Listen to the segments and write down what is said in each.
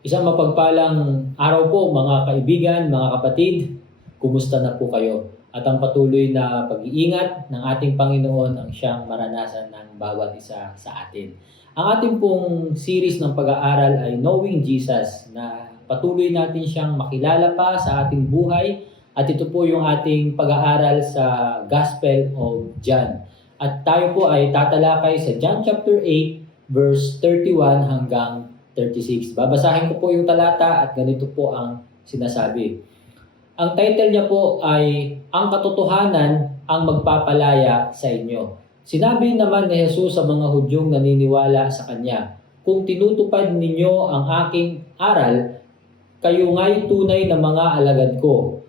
Isang mapagpalang araw po mga kaibigan, mga kapatid. Kumusta na po kayo? At ang patuloy na pag-iingat ng ating Panginoon ang siyang maranasan ng bawat isa sa atin. Ang ating pong series ng pag-aaral ay Knowing Jesus, na patuloy natin siyang makilala pa sa ating buhay. At ito po yung ating pag-aaral sa Gospel of John. At tayo po ay tatalakay sa John chapter 8 verse 31 hanggang 36. Babasahin ko po yung talata at ganito po ang sinasabi. Ang title niya po ay Ang Katotohanan ang Magpapalaya sa Inyo. Sinabi naman ni Jesus sa mga Hudyong naniniwala sa Kanya, "Kung tinutupad ninyo ang aking aral, kayo nga'y tunay na mga alagad ko.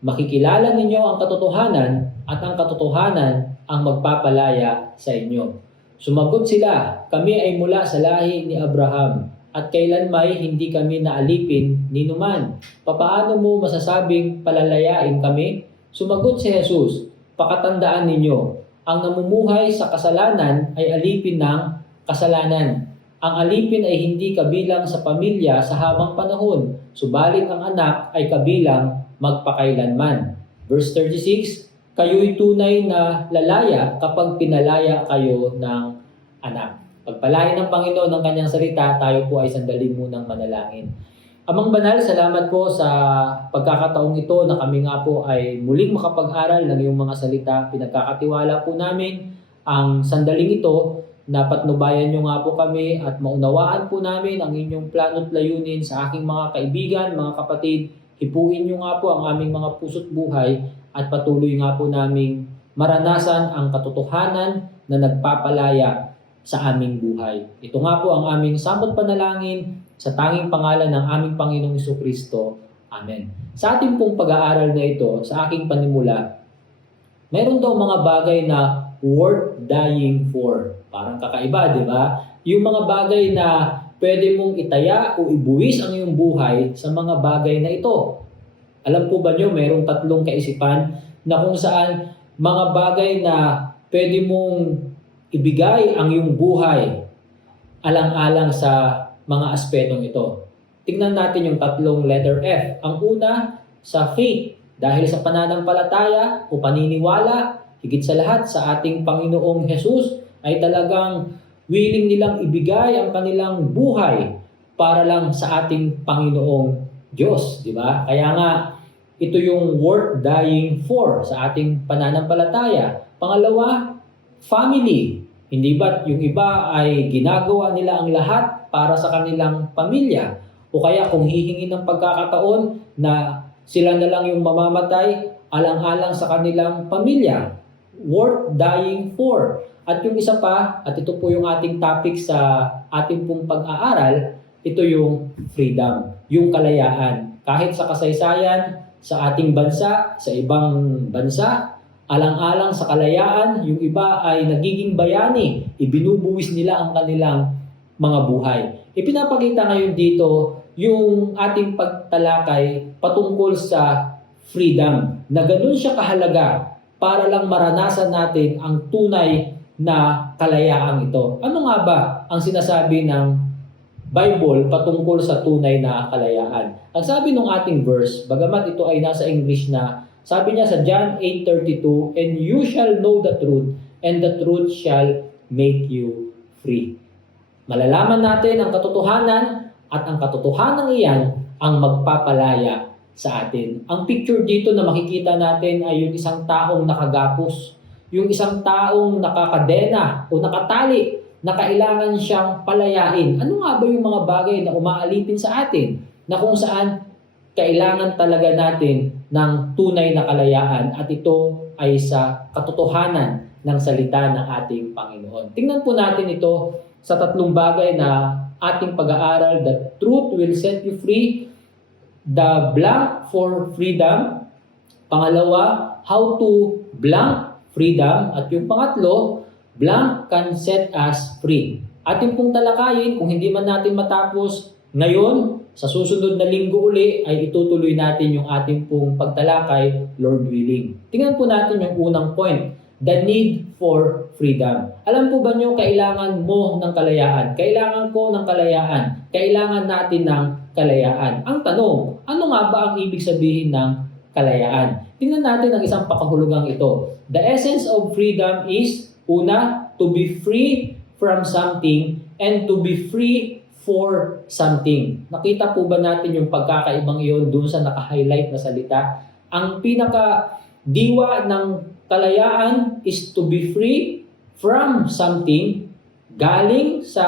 Makikilala ninyo ang katotohanan at ang katotohanan ang magpapalaya sa inyo." Sumagot sila, "Kami ay mula sa lahi ni Abraham at kailanmay hindi kami naalipin ni numan. Papaano mo masasabing palalayain kami?" Sumagot si Jesus, "Pakatandaan ninyo, ang namumuhay sa kasalanan ay alipin ng kasalanan. Ang alipin ay hindi kabilang sa pamilya sa habang panahon, subalit ang anak ay kabilang magpakailanman." Verse 36, "Kayo'y tunay na lalaya kapag pinalaya kayo ng anak." Pagpalain ng Panginoon ng kanyang salita, tayo po ay sandali munang manalangin. Amang banal, salamat po sa pagkakataong ito na kami nga po ay muling makapag-aral ng iyong mga salita. Pinagkakatiwala po namin ang sandaling ito na patnubayan nyo nga po kami at maunawaan po namin ang inyong plano't layunin sa aking mga kaibigan, mga kapatid. Hipuin nyo nga po ang aming mga puso't buhay at patuloy nga po naming maranasan ang katotohanan na nagpapalaya sa aming buhay. Ito nga po ang aming samot panalangin sa tanging pangalan ng aming Panginoong Jesucristo. Amen. Sa ating pong pag-aaral na ito, sa aking panimula, mayroon daw mga bagay na worth dying for. Parang kakaiba, di ba? Yung mga bagay na pwede mong itaya o ibuwis ang iyong buhay sa mga bagay na ito. Alam po ba nyo, mayroong tatlong kaisipan na kung saan mga bagay na pwede mong ibigay ang iyong buhay alang-alang sa mga aspetong ito. Tingnan natin yung tatlong letter F. Ang una, sa faith, dahil sa pananampalataya o paniniwala, higit sa lahat sa ating Panginoong Jesus, ay talagang willing nilang ibigay ang kanilang buhay para lang sa ating Panginoong Diyos, di ba? Kaya nga, ito yung worth dying for sa ating pananampalataya. Pangalawa, family. Hindi ba't yung iba ay ginagawa nila ang lahat para sa kanilang pamilya? O kaya kung hihingi ng pagkakataon na sila na lang yung mamamatay alang-alang sa kanilang pamilya. Worth dying for. At yung isa pa, at ito po yung ating topic sa ating pong pag-aaral, ito yung freedom, yung kalayaan. Kahit sa kasaysayan, sa ating bansa, sa ibang bansa, alang-alang sa kalayaan, yung iba ay nagiging bayani, ibinubuwis nila ang kanilang mga buhay. Ipinapakita ngayon dito yung ating pagtalakay patungkol sa freedom, na ganun siya kahalaga para lang maranasan natin ang tunay na kalayaang ito. Ano nga ba ang sinasabi ng Bible patungkol sa tunay na kalayaan? Ang sabi ng ating verse, bagamat ito ay nasa English na, sabi niya sa John 8:32, "And you shall know the truth, and the truth shall make you free." Malalaman natin ang katotohanan at ang katotohanan iyan ang magpapalaya sa atin. Ang picture dito na makikita natin ay yung isang taong nakagapos, yung isang taong nakakadena o nakatali na kailangan siyang palayain. Ano nga ba yung mga bagay na umaalipin sa atin na kung saan kailangan talaga natin ng tunay na kalayaan, at ito ay sa katotohanan ng salita ng ating Panginoon. Tingnan po natin ito sa tatlong bagay na ating pag-aaral. The truth will set you free. The blank for freedom. Pangalawa, how to blank freedom. At yung pangatlo, blank can set us free. Ating pong talakayin, kung hindi man natin matapos ngayon, sa susunod na linggo uli ay itutuloy natin yung ating pong pagtalakay, Lord willing. Tingnan po natin yung unang point. the need for freedom. Alam po ba nyo, kailangan mo ng kalayaan. Kailangan ko ng kalayaan. Kailangan natin ng kalayaan. Ang tanong, ano nga ba ang ibig sabihin ng kalayaan? Tingnan natin ang isang pakahulugang ito. The essence of freedom is, una, to be free from something and to be free for something. Nakita po ba natin yung pagkakaibang iyon dun sa naka-highlight na salita? Ang pinaka-diwa ng kalayaan is to be free from something, galing sa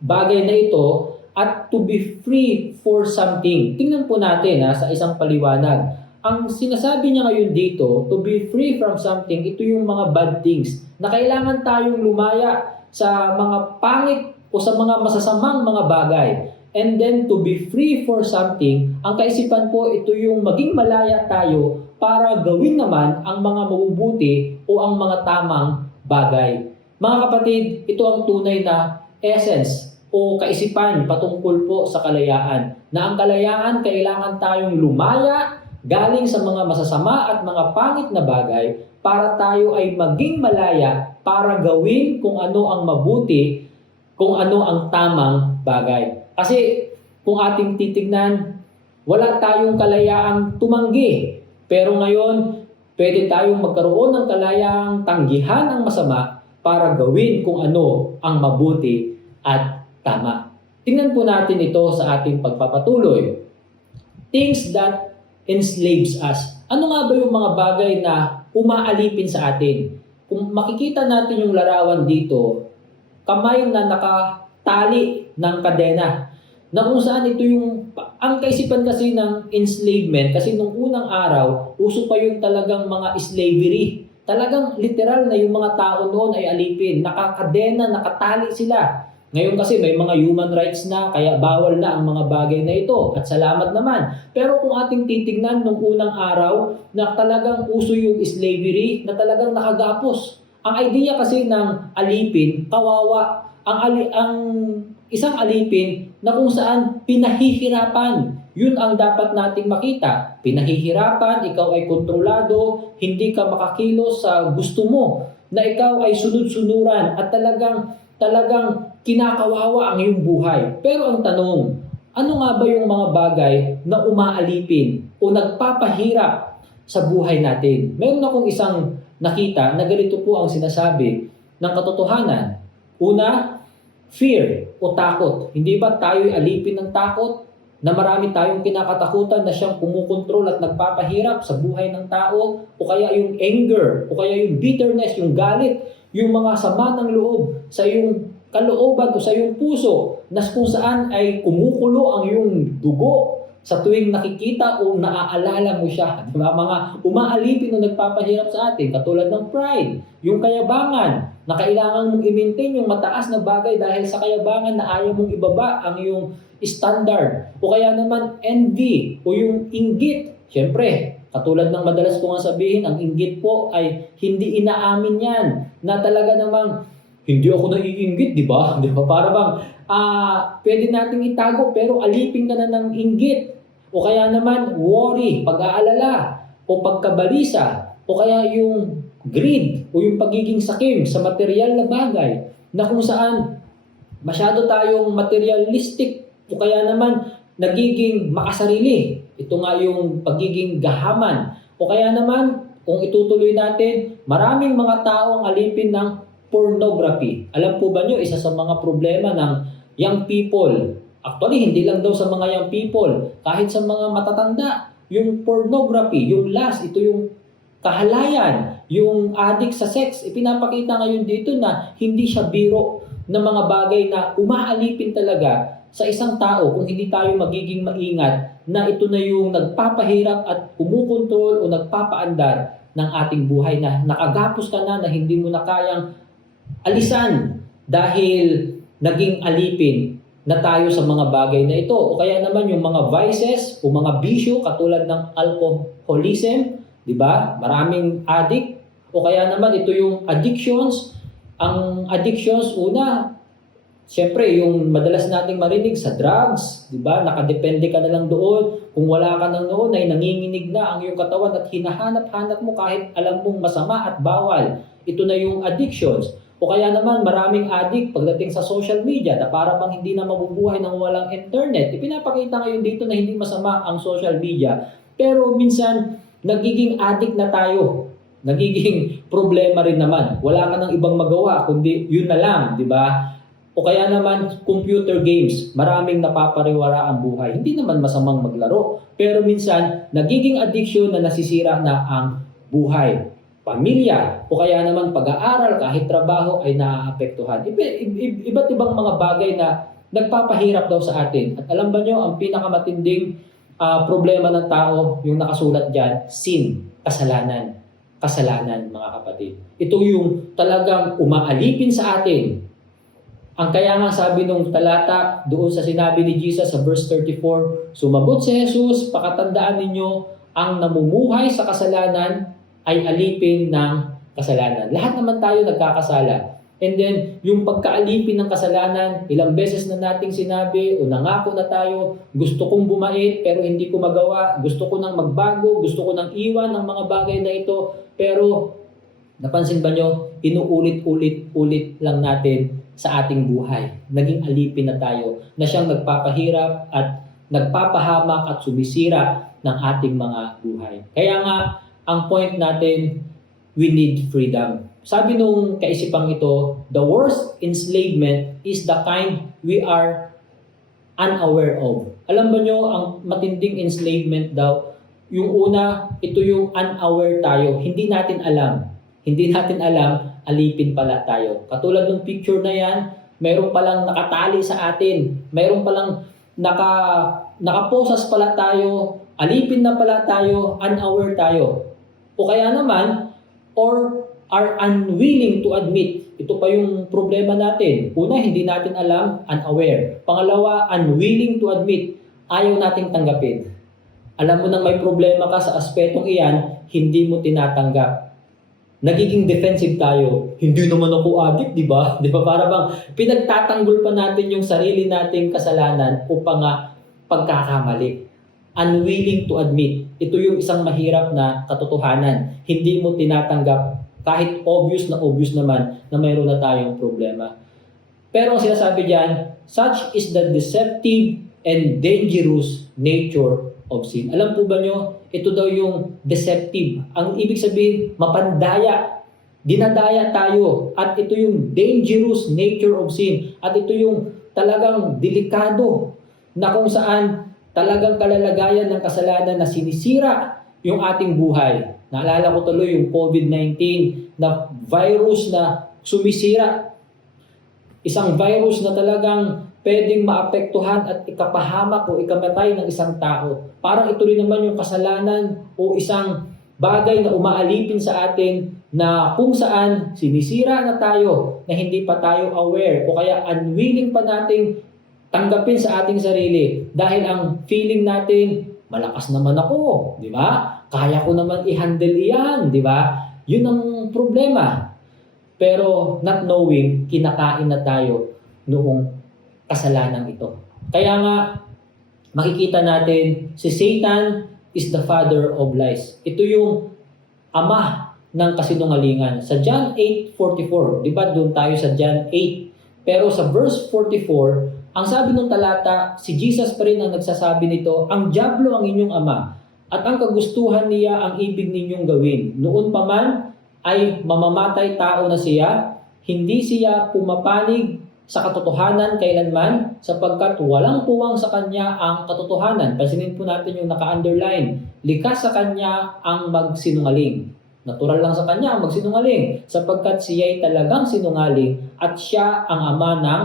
bagay na ito, at to be free for something. Tingnan po natin sa isang paliwanag. Ang sinasabi niya ngayon dito, to be free from something, ito yung mga bad things na kailangan tayong lumaya sa mga pangit o sa mga masasamang mga bagay. And then to be free for something, ang kaisipan po, ito yung maging malaya tayo para gawin naman ang mga mabubuti o ang mga tamang bagay. Mga kapatid, ito ang tunay na essence o kaisipan patungkol po sa kalayaan. Na ang kalayaan, kailangan tayong lumaya galing sa mga masasama at mga pangit na bagay para tayo ay maging malaya para gawin kung ano ang mabuti, kung ano ang tamang bagay. Kasi kung ating titignan, wala tayong kalayaang tumanggi. Pero ngayon, pwede tayong magkaroon ng kalayaang tanggihan ang masama para gawin kung ano ang mabuti at tama. Tingnan po natin ito sa ating pagpapatuloy. Things that enslaves us. Ano nga ba yung mga bagay na umaalipin sa atin? Kung makikita natin yung larawan dito, kamay na nakatali ng kadena. Na kung saan ito yung, ang kaisipan kasi ng enslavement, kasi nung unang araw, uso pa yung talagang mga slavery. Talagang literal na yung mga tao noon ay alipin. Nakakadena, nakatali sila. Ngayon kasi may mga human rights na, kaya bawal na ang mga bagay na ito. At salamat naman. Pero kung ating titignan nung unang araw, na talagang uso yung slavery, na talagang nakagapos. Ang idea kasi ng alipin, kawawa. Ang isang alipin na kung saan pinahihirapan. Yun ang dapat nating makita. Pinahihirapan, ikaw ay kontrolado, hindi ka makakilos sa gusto mo. Na ikaw ay sunod-sunuran at talagang kinakawawa ang iyong buhay. Pero ang tanong, ano nga ba yung mga bagay na umaalipin o nagpapahirap sa buhay natin? Meron akong isang nakita na ganito po ang sinasabi ng katotohanan. Una, fear o takot. Hindi ba tayo'y alipin ng takot? Na marami tayong kinakatakutan na siyang kumukontrol at nagpapahirap sa buhay ng tao? O kaya yung anger, o kaya yung bitterness, yung galit, yung mga sama ng loob sa iyong kalooban o sa iyong puso na kung saan ay kumukulo ang iyong dugo sa tuwing nakikita o naaalala mo siya. Diba? Mga umaalipin o nagpapahirap sa atin, katulad ng pride, yung kayabangan, na kailangan mong i-maintain yung mataas na bagay dahil sa kayabangan na ayaw mong ibaba ang iyong standard. O kaya naman envy o yung inggit. Siyempre, katulad ng madalas ko nga sabihin, ang inggit po ay hindi inaamin yan. Na talaga namang, hindi ako naiinggit, di ba? Di ba? Para bang, pwede nating itago pero alipin ka na ng inggit. O kaya naman, worry, pag-aalala, o pagkabalisa, o kaya yung greed, o yung pagiging sakim sa material na bagay, na kung saan masyado tayong materialistic, o kaya naman nagiging makasarili. Ito nga yung pagiging gahaman. O kaya naman, kung itutuloy natin, maraming mga tao ang alipin ng pornography. Alam po ba nyo, isa sa mga problema ng young people, actually hindi lang daw sa mga young people, kahit sa mga matatanda, yung pornography, yung lust, ito yung kahalayan, yung addict sa sex, ipinapakita ngayon dito na hindi siya biro na mga bagay na umaalipin talaga sa isang tao kung hindi tayo magiging maingat na ito na yung nagpapahirap at kumukontrol o nagpapaandar ng ating buhay na nakagapos ka na hindi mo na kayang alisan dahil naging alipin na tayo sa mga bagay na ito. O kaya naman yung mga vices o mga bisyo katulad ng alcoholism, di ba? Maraming addict. O kaya naman ito yung addictions. Ang addictions, una, Siyempre, yung madalas nating marinig sa drugs, di ba? Nakadepende ka na lang doon. Kung wala ka nang noon ay nanginginig na ang iyong katawan at hinahanap-hanap mo kahit alam mong masama at bawal. Ito na yung addictions. O kaya naman maraming addict pagdating sa social media na para bang hindi na mabubuhay ng walang internet. Ipinapakita ngayon dito na hindi masama ang social media. Pero minsan, nagiging addict na tayo. Nagiging problema rin naman. Wala ka nang ibang magawa kundi yun na lang, di ba? O kaya naman, computer games, maraming napapariwara ang buhay. Hindi naman masamang maglaro. Pero minsan, nagiging addiction na nasisira na ang buhay. Pamilya, o kaya naman pag-aaral, kahit trabaho ay naaapektuhan. Iba't ibang mga bagay na nagpapahirap daw sa atin. At alam ba nyo, ang pinakamatinding problema ng tao, yung nakasulat dyan, sin, kasalanan. Kasalanan, mga kapatid. Ito yung talagang umaalipin sa atin. Ang kaya nga sabi nung talata doon sa sinabi ni Jesus sa verse 34, sumagot si Jesus, pakatandaan ninyo, ang namumuhay sa kasalanan ay alipin ng kasalanan. Lahat naman tayo nagkakasala. And then, yung pagkaalipin ng kasalanan, ilang beses na nating sinabi o nangako na tayo, gusto kong bumait pero hindi ko magawa, gusto ko nang magbago, gusto ko nang iwan ng mga bagay na ito, pero napansin ba nyo, inuulit-ulit lang natin sa ating buhay. Naging alipin na tayo na siyang nagpapahirap at nagpapahamak at sumisira ng ating mga buhay. Kaya nga, ang point natin, we need freedom. Sabi nung kaisipang ito, the worst enslavement is the kind we are unaware of. Alam ba nyo, ang matinding enslavement daw, yung una, ito yung unaware tayo. Hindi natin alam. Hindi natin alam, alipin pala tayo. Katulad ng picture na yan, mayroon palang nakatali sa atin. Mayroon palang nakaposas pala tayo. Alipin na pala tayo, unaware tayo. O kaya naman, or are unwilling to admit. Ito pa yung problema natin. Una, hindi natin alam, unaware. Pangalawa, unwilling to admit. Ayaw nating tanggapin. Alam mo nang may problema ka sa aspetong iyan, hindi mo tinatanggap. Nagiging defensive tayo. Hindi naman ako addict, di ba? Di ba? Para bang pinagtatanggol pa natin yung sarili nating kasalanan upang pagkakamali. Unwilling to admit. Ito yung isang mahirap na katotohanan. Hindi mo tinatanggap kahit obvious naman na mayroon na tayong problema. Pero ang sinasabi diyan, such is the deceptive and dangerous nature of sin. Alam po ba nyo, ito daw yung deceptive. Ang ibig sabihin, mapandaya. Dinadaya tayo. At ito yung dangerous nature of sin. At ito yung talagang delikado na kung saan talagang kalalagayan ng kasalanan na sinisira yung ating buhay. Naalala ko tuloy yung COVID-19 na virus na sumisira. Isang virus na talagang pwedeng maapektuhan at ikapahamak o ikamatay ng isang tao. Parang ito rin naman yung kasalanan o isang bagay na umaalipin sa atin na kung saan sinisira na tayo na hindi pa tayo aware o kaya unwilling pa nating tanggapin sa ating sarili dahil ang feeling natin, malakas naman ako, di ba? Kaya ko naman i-handle iyan, di ba? Yun ang problema. Pero not knowing, kinakain na tayo noong kasalanan ito. Kaya nga, makikita natin, si Satan is the father of lies. Ito yung ama ng kasinungalingan. Sa John 8:44, di ba doon tayo sa John 8? Pero sa verse 44, ang sabi ng talata, si Jesus pa rin ang nagsasabi nito, ang dyablo ang inyong ama, at ang kagustuhan niya ang ibig ninyong gawin. Noon pa man ay mamamatay tao na siya, hindi siya pumapanig sa katotohanan kailanman sapagkat walang puwang sa kanya ang katotohanan. Pansinin po natin yung naka-underline. Likas sa kanya ang magsinungaling. Natural lang sa kanya ang magsinungaling sapagkat siya'y talagang sinungaling at siya ang ama ng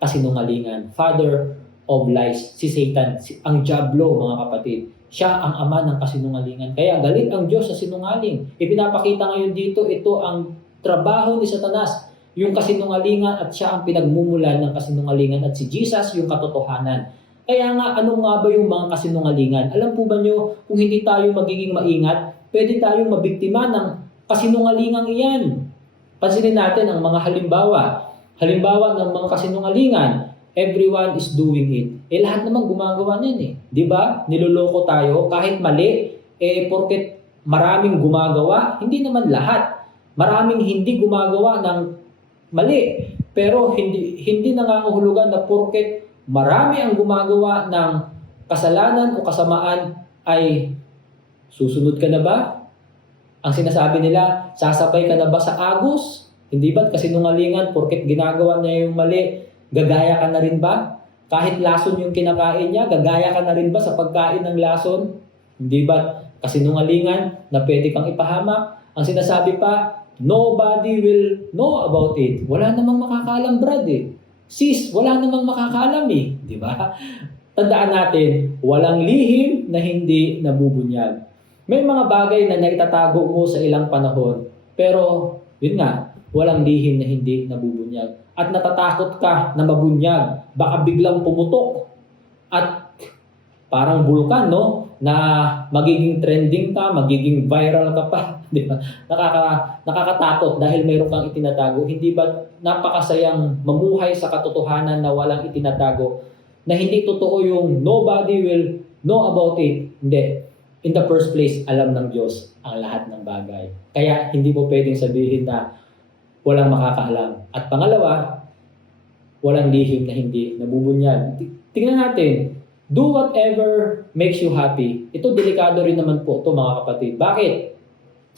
kasinungalingan. Father of lies. Si Satan, ang dyablo mga kapatid. Siya ang ama ng kasinungalingan. Kaya galit ang Diyos sa sinungaling. Ipinapakita ngayon dito, ito ang trabaho ni Satanas. Yung kasinungalingan at siya ang pinagmumulan ng kasinungalingan at si Jesus yung katotohanan. Kaya nga, ano nga ba yung mga kasinungalingan? Alam po ba nyo, kung hindi tayo magiging maingat, pwede tayong mabiktima ng kasinungalingang iyan. Pansinin natin ang mga halimbawa. Halimbawa ng mga kasinungalingan, everyone is doing it. Lahat naman gumagawa niyan eh. 'Di ba? Niloloko tayo kahit mali, porket maraming gumagawa, hindi naman lahat. Maraming hindi gumagawa ng mali. Pero hindi nangangahulugan na porket marami ang gumagawa ng kasalanan o kasamaan ay susunod ka na ba? Ang sinasabi nila, sasabay ka na ba sa agos? Hindi ba't kasinungalingan porket ginagawa niya yung mali, gagaya ka na rin ba? Kahit lason yung kinakain niya, gagaya ka na rin ba sa pagkain ng lason? Hindi ba't kasinungalingan na pwede kang ipahamak? Ang sinasabi pa, nobody will know about it. Wala namang makakaalam, Brad eh. Sis, wala namang makakaalam eh. Di ba? Tandaan natin, walang lihim na hindi nabubunyag. May mga bagay na naitatago mo sa ilang panahon, pero yun nga, walang lihim na hindi nabubunyag. At natatakot ka na mabunyag, baka biglang pumutok at parang bulkan, no? Na magiging trending ka, magiging viral ka pa, di ba? Nakakatakot dahil mayroon kang itinatago. Hindi ba napakasayang mamuhay sa katotohanan na walang itinatago, na hindi totoo yung nobody will know about it? Hindi. In the first place, alam ng Diyos ang lahat ng bagay. Kaya hindi mo pwedeng sabihin na walang makakaalam. At pangalawa, walang lihim na hindi nabubunyag. Tingnan natin, do whatever makes you happy. Ito delikado rin naman po ito mga kapatid. Bakit?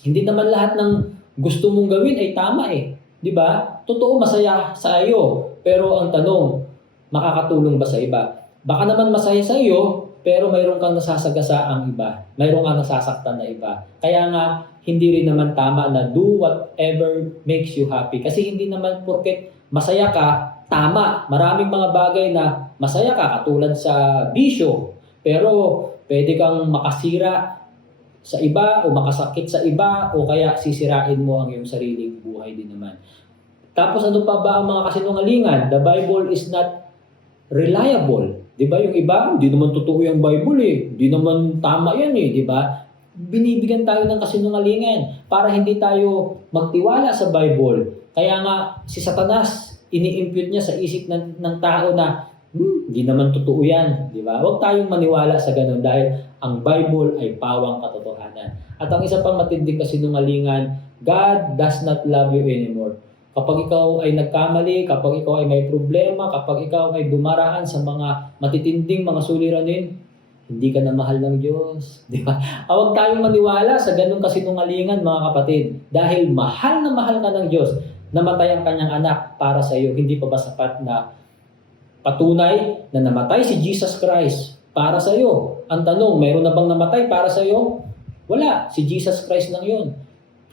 Hindi naman lahat ng gusto mong gawin ay tama eh. Di ba? Totoo masaya sa iyo. Pero ang tanong, makakatulong ba sa iba? Baka naman masaya sa iyo, pero mayroon kang nasasagasa ang iba. Mayroon kang nasasaktan na iba. Kaya nga, hindi rin naman tama na do whatever makes you happy. Kasi hindi naman porket masaya ka, tama. Maraming mga bagay na masaya ka, katulad sa bisyo. Pero pwede kang makasira sa iba o makasakit sa iba o kaya sisirain mo ang iyong sariling buhay din naman. Tapos ano pa ba ang mga kasinungalingan? The Bible is not reliable. Di ba? Yung iba, hindi naman totoo yung Bible eh. Hindi naman tama yan eh. Di ba? Binibigyan tayo ng kasinungalingan para hindi tayo magtiwala sa Bible. Kaya nga, si Satanas, ini-impute niya sa isip ng tao na, hindi naman totoo yan. Di ba? Huwag tayong maniwala sa ganun dahil ang Bible ay pawang katotohanan. At ang isa pang matinding kasinungalingan, God does not love you anymore. Kapag ikaw ay nagkamali, kapag ikaw ay may problema, kapag ikaw ay dumaraan sa mga matitinding mga suliranin, hindi ka na mahal ng Diyos. Di ba? Huwag tayong maniwala sa ganung kasinungalingan mga kapatid. Dahil mahal na mahal ka ng Diyos, namatay ang kanyang anak para sa iyo. Hindi pa ba sapat na patunay na namatay si Jesus Christ para sa iyo? Ang tanong, mayroon na bang namatay para sa iyo? Wala. Si Jesus Christ lang yun.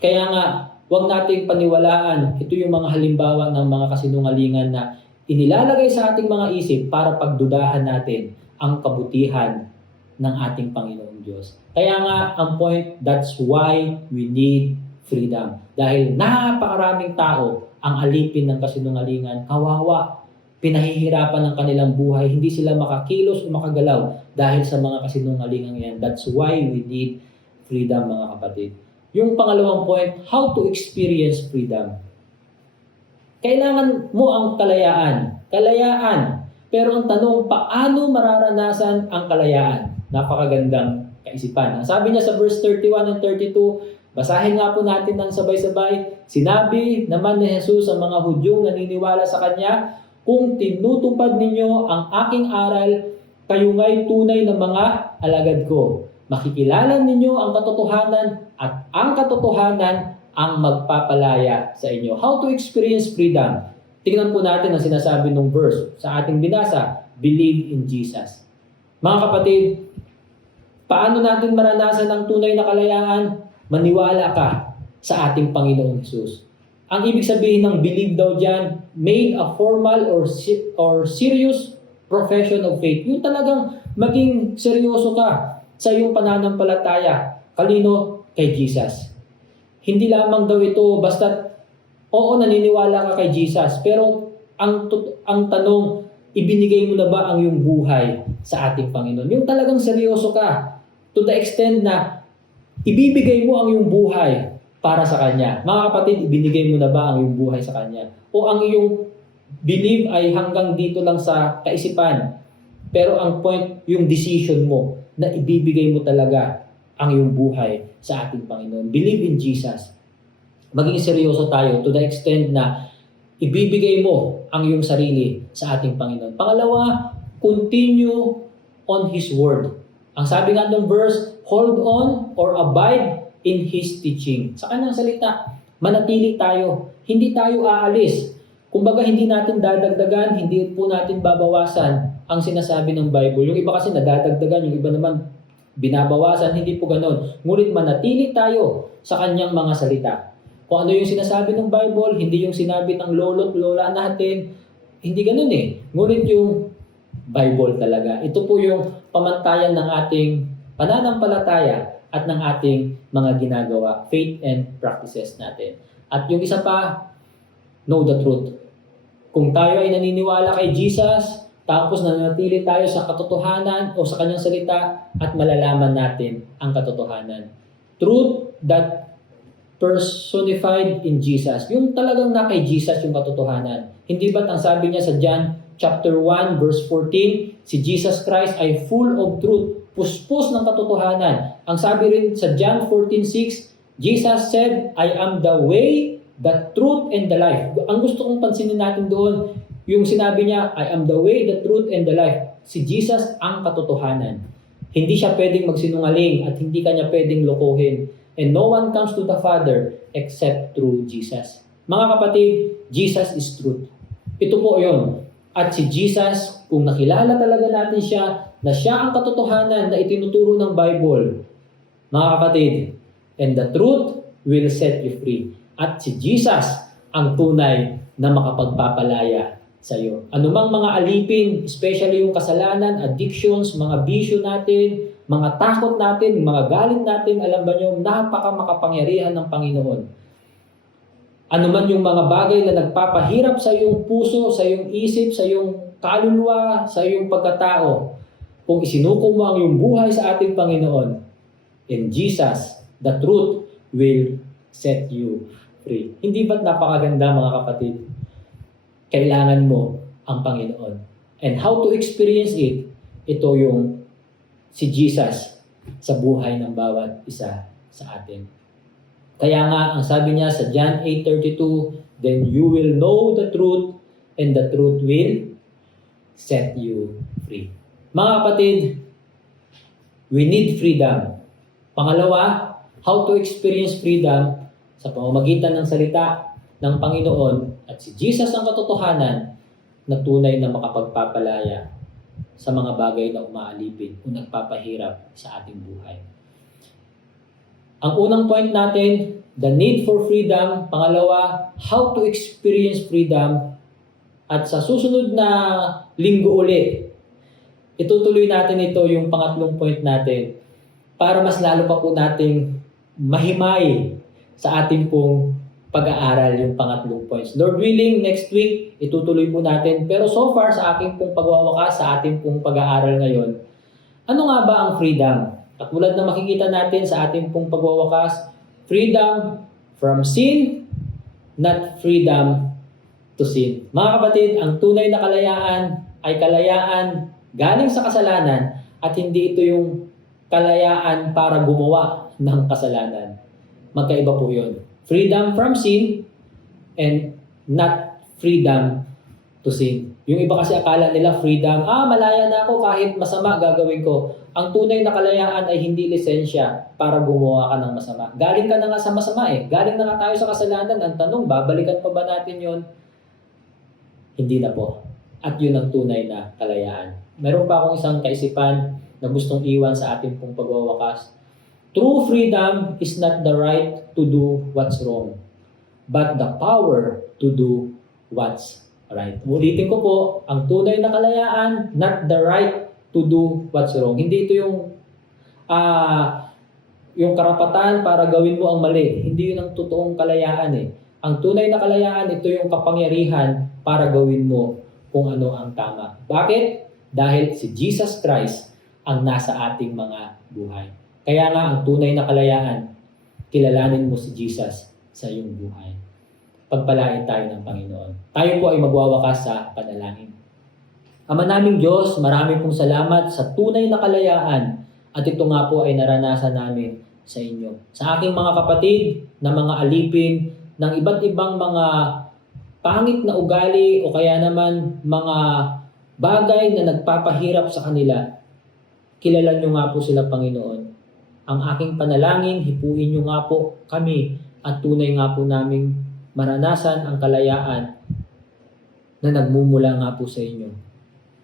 Kaya nga, huwag nating paniwalaan. Ito yung mga halimbawa ng mga kasinungalingan na inilalagay sa ating mga isip para pagdudahan natin ang kabutihan ng ating Panginoong Diyos. Kaya nga, ang point, that's why we need freedom. Dahil napakaraming tao ang alipin ng kasinungalingan, kawawa, pinahihirapan ng kanilang buhay, hindi sila makakilos o makagalaw dahil sa mga kasinungalingan yan. That's why we need freedom mga kapatid. Yung pangalawang point, how to experience freedom. Kailangan mo ang kalayaan. Kalayaan. Pero ang tanong, paano mararanasan ang kalayaan? Napakagandang kaisipan. Ang sabi niya sa verse 31 and 32, basahin nga po natin ng sabay-sabay. Sinabi naman ni Jesus sa mga Hudyong naniniwala sa Kanya, kung tinutupad ninyo ang aking aral, kayo nga'y tunay na mga alagad ko. Makikilala ninyo ang katotohanan at ang katotohanan ang magpapalaya sa inyo. How to experience freedom? Tingnan po natin ang sinasabi ng verse sa ating binasa, believe in Jesus. Mga kapatid, paano natin maranasan ang tunay na kalayaan? Maniwala ka sa ating Panginoong Hesus. Ang ibig sabihin ng believe daw dyan, made a formal or serious profession of faith. Yung talagang maging seryoso ka sa iyong pananampalataya. Kalino? Kay Jesus. Hindi lamang daw ito basta, oo, naniniwala ka kay Jesus, pero ang tanong, ibinigay mo na ba ang iyong buhay sa ating Panginoon? Yung talagang seryoso ka, to the extent na ibibigay mo ang iyong buhay para sa Kanya. Mga kapatid, ibinigay mo na ba ang iyong buhay sa Kanya? O ang iyong Believe ay hanggang dito lang sa kaisipan. Pero ang point, yung decision mo na ibibigay mo talaga ang iyong buhay sa ating Panginoon. Believe in Jesus. Maging seryoso tayo to the extent na ibibigay mo ang iyong sarili sa ating Panginoon. Pangalawa, continue on His Word. Ang sabi nga ng verse, hold on or abide in His teaching. Sa kanyang salita, manatili tayo. Hindi tayo aalis. Kumbaga, hindi natin dadagdagan, hindi po natin babawasan ang sinasabi ng Bible. Yung iba kasi nadadagdagan, yung iba naman binabawasan, hindi po ganon. Ngunit manatili tayo sa kanyang mga salita. Kung ano yung sinasabi ng Bible, hindi yung sinabi ng lolo't lola natin, hindi ganon eh. Ngunit yung Bible talaga. Ito po yung pamantayan ng ating pananampalataya at ng ating mga ginagawa, faith and practices natin. At yung isa pa, know the truth. Kung tayo ay naniniwala kay Jesus, tapos nanatili tayo sa katotohanan o sa kanyang salita at malalaman natin ang katotohanan. Truth that personified in Jesus. Yung talagang na kay Jesus yung katotohanan. Hindi ba't ang sabi niya sa John chapter 1 verse 14, si Jesus Christ ay full of truth, puspos ng katotohanan. Ang sabi rin sa John 14:6, Jesus said, I am the way, the truth, and the life. Ang gusto kong pansinin natin doon, yung sinabi niya, I am the way, the truth, and the life. Si Jesus ang katotohanan. Hindi siya pwedeng magsinungaling at hindi kanya pwedeng lokohin. And no one comes to the Father except through Jesus. Mga kapatid, Jesus is truth. Ito po yun. At si Jesus, kung nakilala talaga natin siya, na siya ang katotohanan na itinuturo ng Bible, mga kapatid, and the truth will set you free. At si Jesus ang tunay na makapagpapalaya sa iyo. Anumang mga alipin, especially yung kasalanan, addictions, mga bisyo natin, mga takot natin, mga galit natin, alam ba nyo, napaka-makapangyarihan ng Panginoon. Ano man yung mga bagay na nagpapahirap sa iyong puso, sa iyong isip, sa iyong kaluluwa, sa iyong pagkatao, kung isinuko mo ang iyong buhay sa ating Panginoon, and Jesus, the truth, will set you free. Hindi ba't napakaganda, mga kapatid? Kailangan mo ang Panginoon. And how to experience it, ito yung si Jesus sa buhay ng bawat isa sa atin. Kaya nga, ang sabi niya sa John 8:32, then you will know the truth and the truth will set you free. Mga kapatid, we need freedom. Pangalawa, how to experience freedom sa pamamagitan ng salita ng Panginoon at si Jesus ang katotohanan na tunay na makapagpapalaya sa mga bagay na umaalipin o nagpapahirap sa ating buhay. Ang unang point natin, the need for freedom. Pangalawa, how to experience freedom. At sa susunod na linggo ulit, itutuloy natin ito yung pangatlong point natin para mas lalo pa po nating mahimay sa ating pong pag-aaral yung pangatlong points. Lord willing, next week, itutuloy po natin. Pero so far, sa aking pong pagwawakas, sa ating pong pag-aaral ngayon, ano nga ba ang freedom? At tulad na makikita natin sa ating pong pagwawakas, freedom from sin, not freedom to sin. Mga kapatid, ang tunay na kalayaan ay kalayaan galing sa kasalanan at hindi ito yung kalayaan para gumawa ng kasalanan. Magkaiba po yun. Freedom from sin and not freedom to sin. Yung iba kasi akala nila freedom, malaya na ako kahit masama gagawin ko. Ang tunay na kalayaan ay hindi lisensya para gumawa ka ng masama. Galing ka na nga sa masama eh. Galing na nga tayo sa kasalanan. Ang tanong, babalikan pa ba natin yon? Hindi na po. At yun ang tunay na kalayaan. Meron pa akong isang kaisipan na gustong iwan sa ating pong pagwawakas. True freedom is not the right to do what's wrong, but the power to do what's right. Ulitin ko po, ang tunay na kalayaan, not the right to do what's wrong. Hindi ito yung karapatan para gawin mo ang mali. Hindi yun ang totoong kalayaan eh. Ang tunay na kalayaan, ito yung kapangyarihan para gawin mo kung ano ang tama. Bakit? Dahil si Jesus Christ ang nasa ating mga buhay. Kaya nga ang tunay na kalayaan, kilalanin mo si Jesus sa iyong buhay. pagpalain tayo ng Panginoon. Tayo po ay magwawakas sa panalangin. Ama naming Diyos, marami pong salamat sa tunay na kalayaan at ito nga po ay naranasan namin sa inyo. Sa aking mga kapatid na mga alipin ng iba't ibang mga pangit na ugali o kaya naman mga bagay na nagpapahirap sa kanila, kilala nyo nga po sila, Panginoon. Ang aking panalangin, hipuin nyo nga po kami at tunay nga po naming maranasan ang kalayaan na nagmumula nga po sa inyo.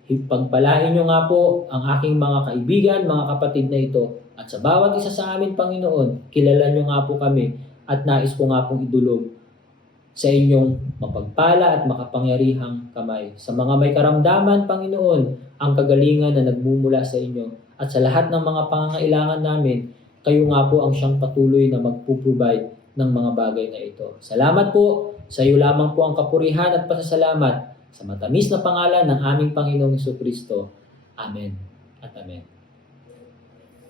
Pagpalain nyo nga po ang aking mga kaibigan, mga kapatid na ito. At sa bawat isa sa amin, Panginoon, kilala nyo nga po kami at nais ko nga pong idulog sa inyong mapagpala at makapangyarihang kamay. Sa mga may karamdaman, Panginoon, ang kagalingan na nagmumula sa inyo. At sa lahat ng mga pangangailangan namin, kayo nga po ang siyang patuloy na magpuprovide ng mga bagay na ito. Salamat po. Sa iyo lamang po ang kapurihan at pasasalamat sa matamis na pangalan ng aming Panginoong Hesus Kristo. Amen at amen.